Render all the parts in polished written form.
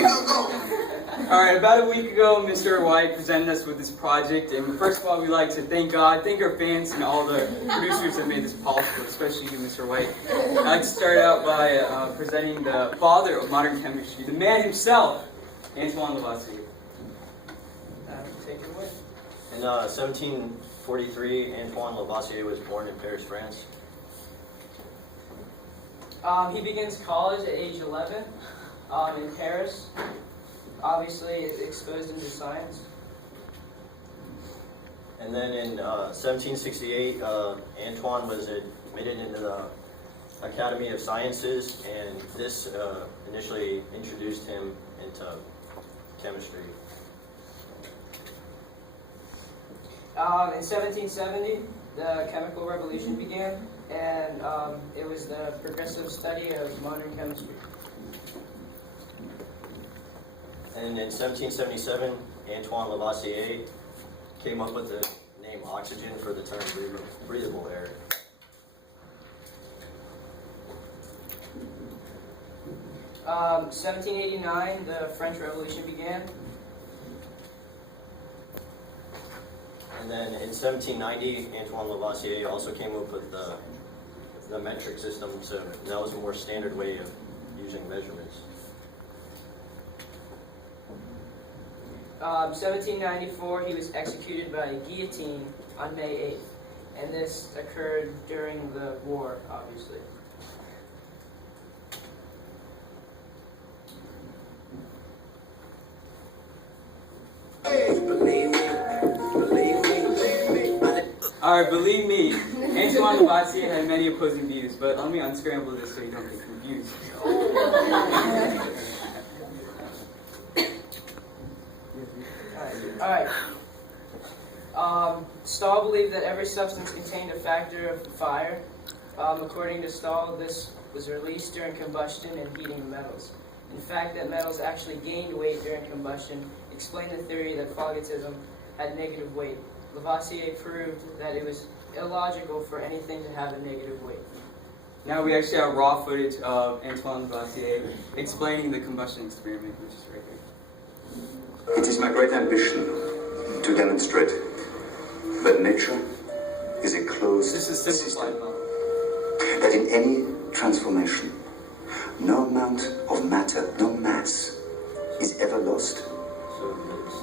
All right, about a week ago, Mr. White presented us with this project, and first of all, we'd like to thank God, thank our fans, and all the producers that made this possible, especially you, Mr. White. I'd like to start out by presenting the father of modern chemistry, the man himself, Antoine Lavoisier. Take it away. In 1743, Antoine Lavoisier was born in Paris, France. He begins college at age 11 in Paris. Obviously, it exposed him to science. And then in 1768, Antoine was admitted into the Academy of Sciences, and this initially introduced him into chemistry. In 1770, the chemical revolution began, and it was the progressive study of modern chemistry. And in 1777, Antoine Lavoisier came up with the name oxygen for the term breathable air. Um, 1789, the French Revolution began. And then in 1790, Antoine Lavoisier also came up with the metric system, so that was a more standard way of using measurements. 1794, he was executed by guillotine on May 8th, and this occurred during the war, obviously. Alright, believe me, Antoine Lavoisier had many opposing views, but let me unscramble this so you don't get confused. Alright. Stahl believed that every substance contained a factor of fire. According to Stahl, this was released during combustion and heating of metals. In fact, that metals actually gained weight during combustion explained the theory that phogotism had negative weight. Lavoisier proved that it was illogical for anything to have a negative weight. Now we actually have raw footage of Antoine Lavoisier explaining the combustion experiment, which is right here. It is my great ambition to demonstrate that nature is a closed This is simplified system, model. that in any transformation, no amount of matter, no mass, is ever lost,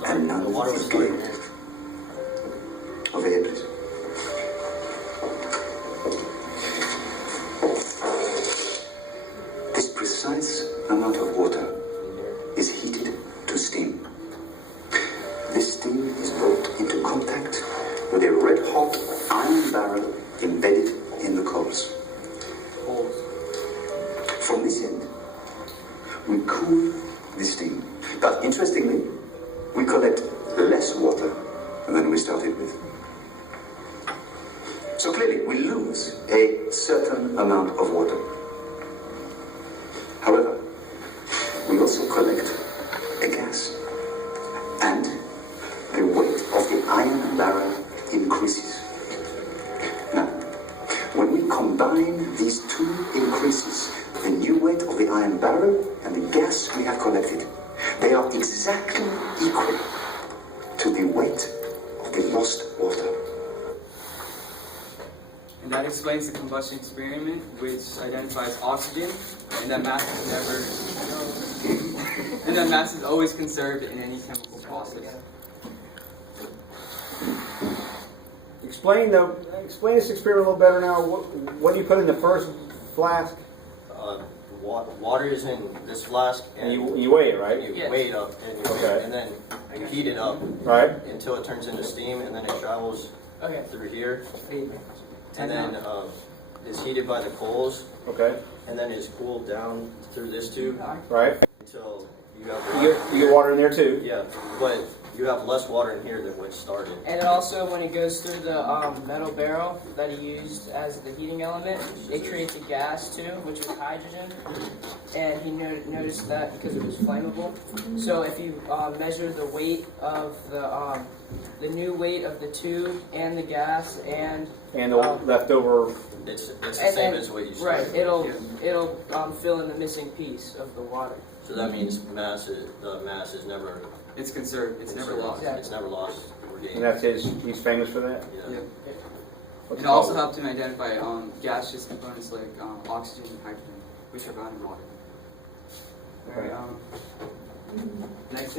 and none the water is was gained. starting. Over here, please. This precise amount of water is heated to steam. This steam is brought into contact with a red-hot iron barrel embedded in the coals. From this end, we cool the steam. But interestingly, we collect less water than we started with. So clearly, we lose a certain amount of water. However, we also collect a gas. And the weight of the iron barrel increases. Now, when we combine these two increases, the new weight of the iron barrel and the gas we have collected, they are exactly equal to the weight of the lost water. And that explains the combustion experiment, which identifies oxygen, and that mass is always conserved in any chemical process. Explain this experiment a little better now. What do you put in the first flask? Water is in this flask, And you weigh it, right? you Yes. weigh it up, and you Okay. and then you heat it up Right. until it turns into steam, and then it travels Okay. through here, 8. and then is heated by the coals, Okay. and then is cooled down through this tube Right. until you have You get water in there too. yeah, but you have less water in here than what started. And it also, when it goes through the metal barrel that he used as the heating element, it creates a gas too, which is hydrogen. And he noticed that because it was flammable. So if you measure the weight of the new weight of the tube and the gas and And the leftover. It's the and same then- as what you right, started. it'll fill in the missing piece of the water. So that means the mass is never It's conserved. It's never conserved. lost. It's never lost or gained. And that's he's famous for that? Yeah. Yeah. What's It it also called? helped him identify gaseous components like oxygen and hydrogen, which are found in water. Alright, next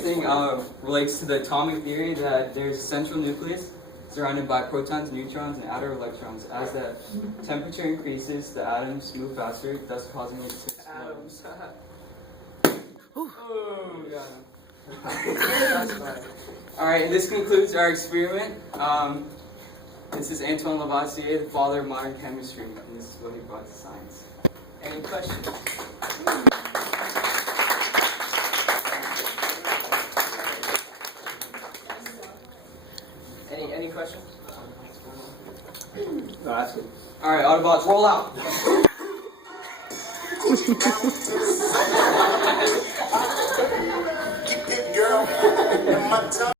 thing relates to the atomic theory that there's a central nucleus surrounded by protons, neutrons, and outer electrons. As the temperature increases, the atoms move faster, thus causing it to explode. Adams. Oh, got him. That's fine. Alright, and this concludes our experiment. This is Antoine Lavoisier, the father of modern chemistry, and this is what he brought to science. Any questions? Any questions? No, that's good. Alright, Autobots, roll out! Keep it, girl, in my tongue.